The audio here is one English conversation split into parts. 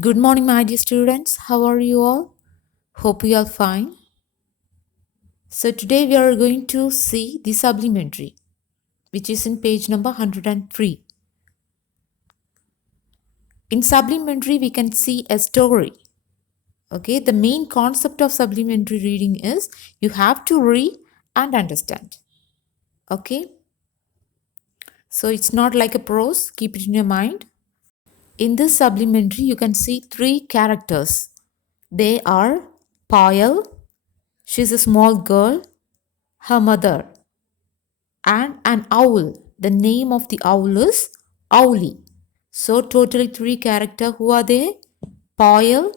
Good morning, my dear students. How are you all? Hope you are fine. So, today we are going to see the supplementary, which is in page number 103. In supplementary, we can see a story. Okay, the main concept of supplementary reading is you have to read and understand. Okay, so it's not like a prose, keep it in your mind. In this supplementary, you can see three characters. They are Payal, she's a small girl, her mother, and an owl. The name of the owl is Owly. So totally three characters. Who are they? Poyle,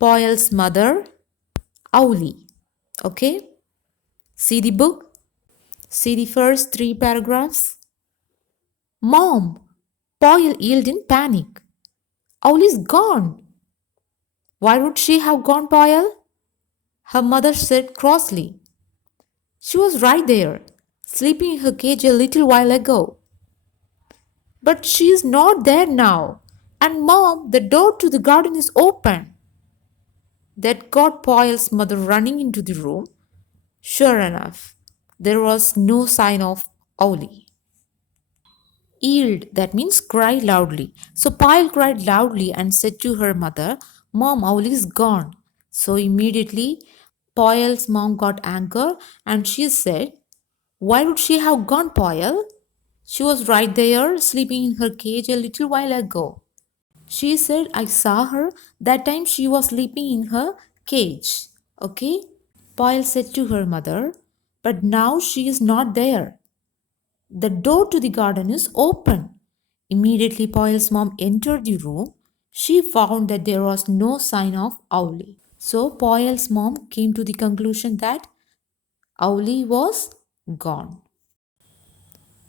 Poyle's mother, Owly. Okay. See the book. See the first three paragraphs. Mom, Poyle yelled in panic. Owly's gone. Why would she have gone, Poyle? Her mother said crossly. She was right there, sleeping in her cage a little while ago. But she is not there now. And mom, the door to the garden is open. That got Poyle's mother running into the room. Sure enough, there was no sign of Owly. Yelled, that means cry loudly. So Poyle cried loudly and said to her mother, Mom, Owly is gone. So immediately Poyle's mom got anger and she said, Why would she have gone, Poyle? She was right there, sleeping in her cage a little while ago. She said, I saw her. That time she was sleeping in her cage. Okay? Poyle said to her mother, but now she is not there. The door to the garden is open. Immediately, Poyle's mom entered the room. She found that there was no sign of Owly. So, Poyle's mom came to the conclusion that Owly was gone.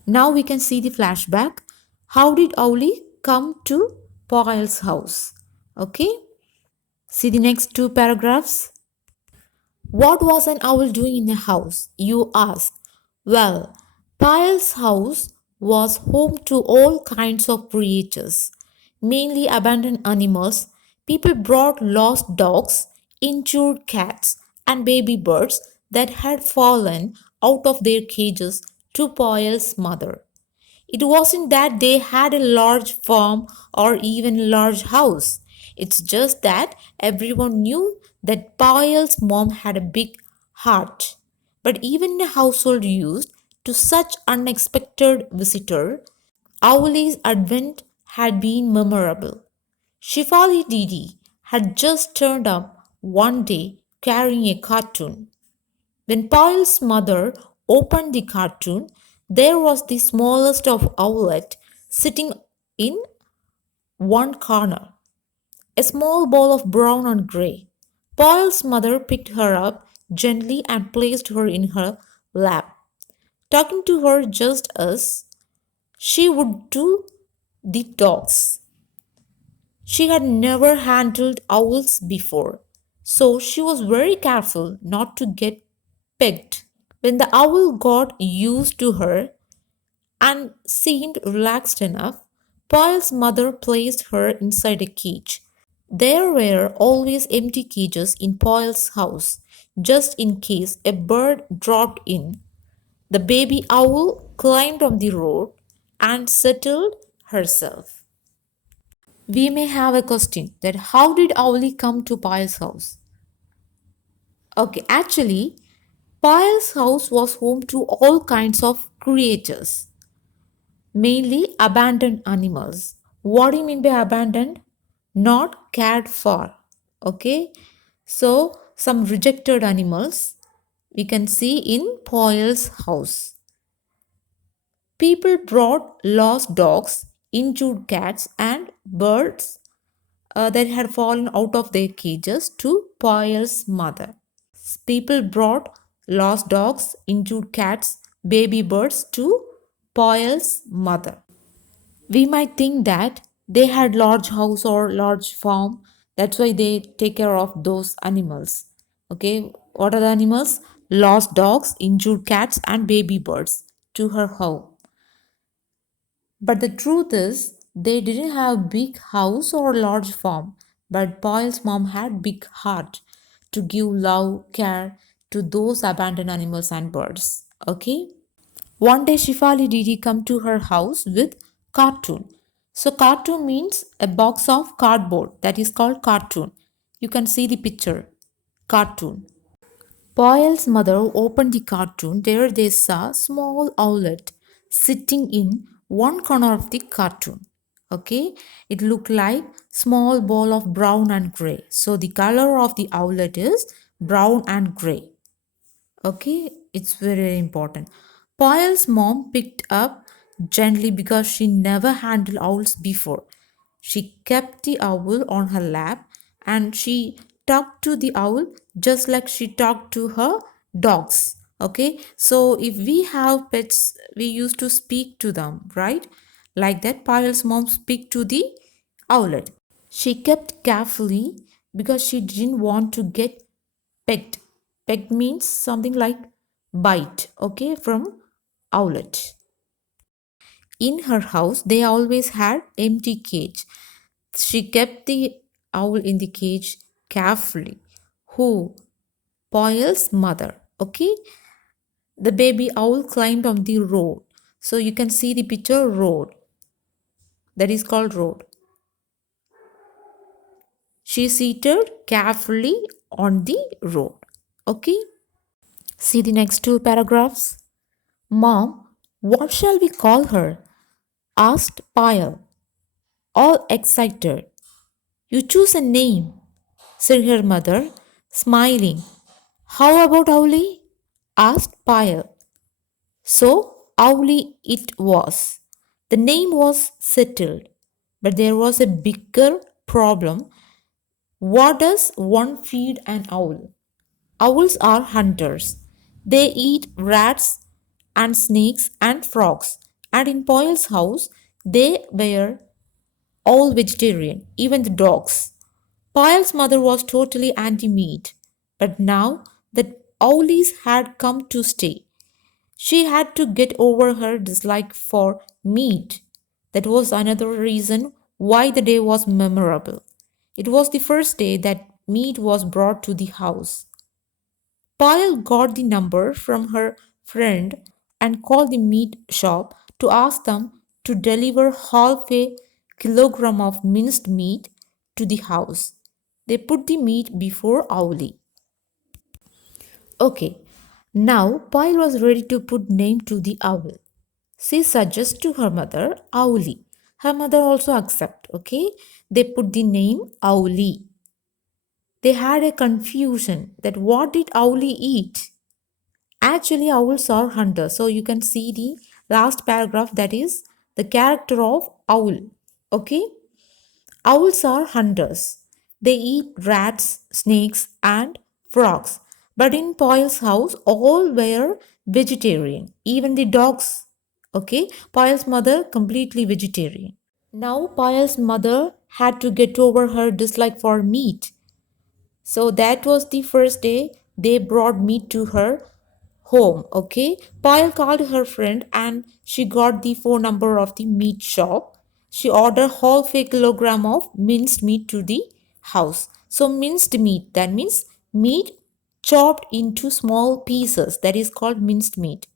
Now we can see the flashback. How did Owly come to Poyle's house? Okay? See the next two paragraphs. What was an owl doing in a house? You ask. Well, Pyle's house was home to all kinds of creatures, mainly abandoned animals. People brought lost dogs, injured cats, and baby birds that had fallen out of their cages to Pyle's mother. It wasn't that they had a large farm or even a large house. It's just that everyone knew that Pyle's mom had a big heart. But even in a household used to such unexpected visitor, Owly's advent had been memorable. Shifali Didi had just turned up one day carrying a cartoon. When Pyle's mother opened the cartoon, there was the smallest of owlet sitting in one corner, a small ball of brown and grey. Pyle's mother picked her up gently and placed her in her lap, talking to her just as she would do the dogs. She had never handled owls before, so she was very careful not to get pecked. When the owl got used to her and seemed relaxed enough, Pyle's mother placed her inside a cage. There were always empty cages in Pyle's house, just in case a bird dropped in. The baby owl climbed on the road and settled herself. We may have a question that how did Owly come to Pyle's house? Okay, actually, Pyle's house was home to all kinds of creatures, mainly abandoned animals. What do you mean by abandoned? Not cared for. Okay, so some rejected animals we can see in Pyle's house. People brought lost dogs, injured cats, and birds that had fallen out of their cages to Pyle's mother. People brought lost dogs, injured cats, baby birds to Pyle's mother. We might think that they had large house or large farm. That's why they take care of those animals. Okay, what are the animals? Lost dogs, injured cats, and baby birds to her home. But the truth is, they didn't have big house or large farm, But Poyle's mom had big heart to give love, care to those abandoned animals and birds. Okay? One day Shifali Didi come to her house with cartoon. So cartoon means a box of cardboard that is called cartoon. You can see the picture. Cartoon. Poyle's mother opened the cartoon. There they saw small owlet sitting in one corner of the cartoon. Okay, it looked like small ball of brown and gray. So the color of the owlet is brown and gray. Okay, it's very, very important. Poyle's mom picked up gently because she never handled owls before. She kept the owl on her lap and she talked to the owl just like she talked to her dogs. Okay, so if we have pets, we used to speak to them, right? Like that, Poyle's mom speak to the owlet. She kept carefully because she didn't want to get pecked. Pecked means something like bite, okay, from owlet. In her house, they always had empty cage. She kept the owl in the cage carefully. Who? Poyle's mother. Okay, the baby owl climbed on the road. So you can see the picture road. That is called road. She seated carefully on the road. Okay, see the next two paragraphs. Mom, what shall we call her? Asked Pyle, all excited. You choose a name, said her mother, smiling. How about Owly? Asked Pyle. So Owly it was. The name was settled, but there was a bigger problem. What does one feed an owl? Owls are hunters. They eat rats and snakes and frogs. And in Poyle's house, they were all vegetarian, even the dogs. Poyle's mother was totally anti meat. But now that owlies had come to stay, she had to get over her dislike for meat. That was another reason why the day was memorable. It was the first day that meat was brought to the house. Pyle got the number from her friend and called the meat shop to ask them to deliver half a kilogram of minced meat to the house. They put the meat before Owly. Okay, now Pyle was ready to put name to the owl. She suggests to her mother Owly. Her mother also accept. Okay, they put the name Owly. They had a confusion that what did Owly eat? Actually, owls are hunters. So you can see the last paragraph, that is the character of owl. Okay, owls are hunters. They eat rats, snakes, and frogs. But in Poyle's house, all were vegetarian, even the dogs. Okay, Poyle's mother completely vegetarian. Now Poyle's mother had to get over her dislike for meat. So that was the first day they brought meat to her home. Okay, Pyle called her friend and she got the phone number of the meat shop. She ordered half a kilogram of minced meat to the house. So minced meat, that means meat chopped into small pieces, that is called minced meat.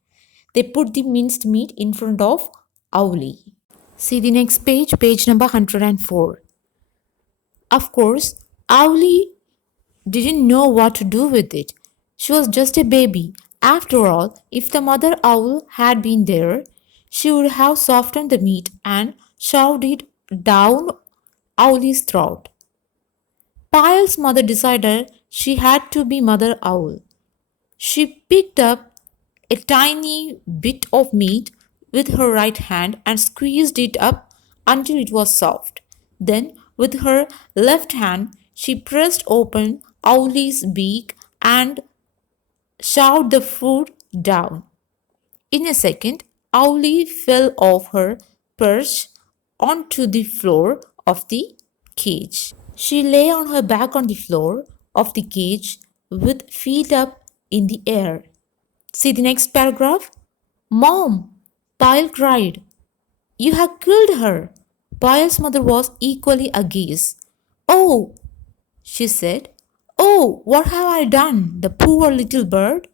They put the minced meat in front of Owly. See the next page, page number 104. Of course, Owly didn't know what to do with it. She was just a baby. After all, if the mother owl had been there, she would have softened the meat and shoved it down Owly's throat. Pyle's mother decided she had to be Mother Owl. She picked up a tiny bit of meat with her right hand and squeezed it up until it was soft. Then, with her left hand, she pressed open Owly's beak and shoved the food down. In a second, Owly fell off her perch onto the floor of the cage. She lay on her back on the floor of the cage with feet up in the air. See the next paragraph? Mom, Pyle cried. You have killed her. Pyle's mother was equally aghast. Oh, She said, "Oh, what have I done? The poor little bird."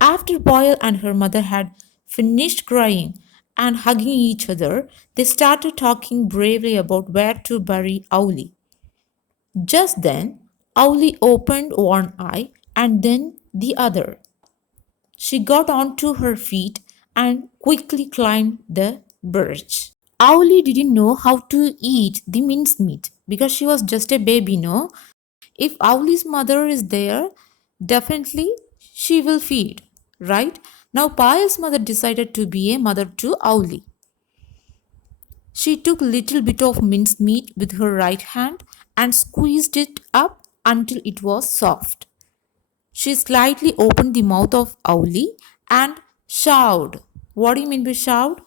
After Boyle and her mother had finished crying and hugging each other, they started talking bravely about where to bury Owlie. Just then, Owlie opened one eye and then the other. She got onto her feet and quickly climbed the birch. Owlie didn't know how to eat the mincemeat because she was just a baby, no? If Owlie's mother is there, definitely she will feed, right? Now, Payal's mother decided to be a mother to Owlie. She took little bit of mincemeat with her right hand and squeezed it up until it was soft. She slightly opened the mouth of Owlie and shoved. What do you mean by shoved?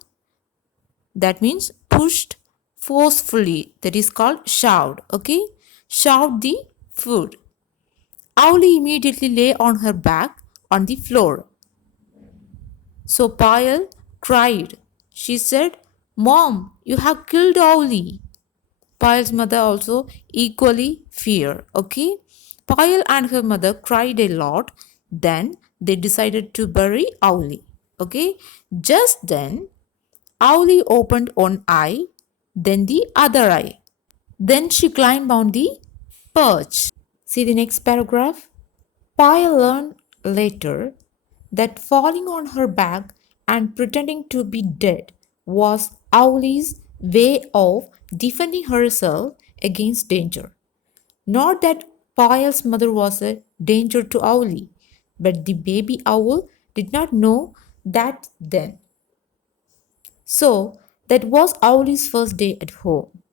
That means pushed forcefully. That is called shoved. Okay? Shoved the food. Owlie immediately lay on her back on the floor. So Payal cried. She said, "Mom, you have killed Owlie." Payal's mother also equally feared. Okay? Payal and her mother cried a lot. Then they decided to bury Owlie. Okay? Just then, Owlie opened one eye, then the other eye. Then she climbed on the perch. See the next paragraph? Paya learned later that falling on her back and pretending to be dead was Owlie's way of defending herself against danger. Not that Payal's mother was a danger to Owlie, but the baby owl did not know that then. So, that was Owlie's first day at home.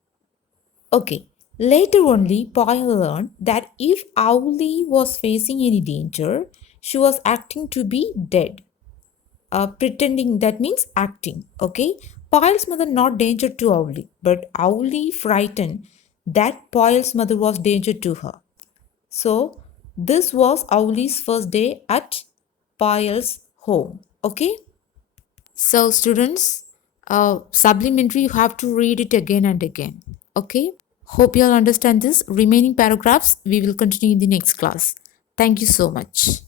Okay, later only Payal learned that if Owlie was facing any danger, she was acting to be dead. Pretending, that means acting. Okay, Payal's mother not danger to Owlie, but Owlie frightened that Payal's mother was danger to her. So this was Owlie's first day at Payal's home. Okay. So students, supplementary you have to read it again and again. Okay. Hope you all understand this. Remaining paragraphs we will continue in the next class. Thank you so much.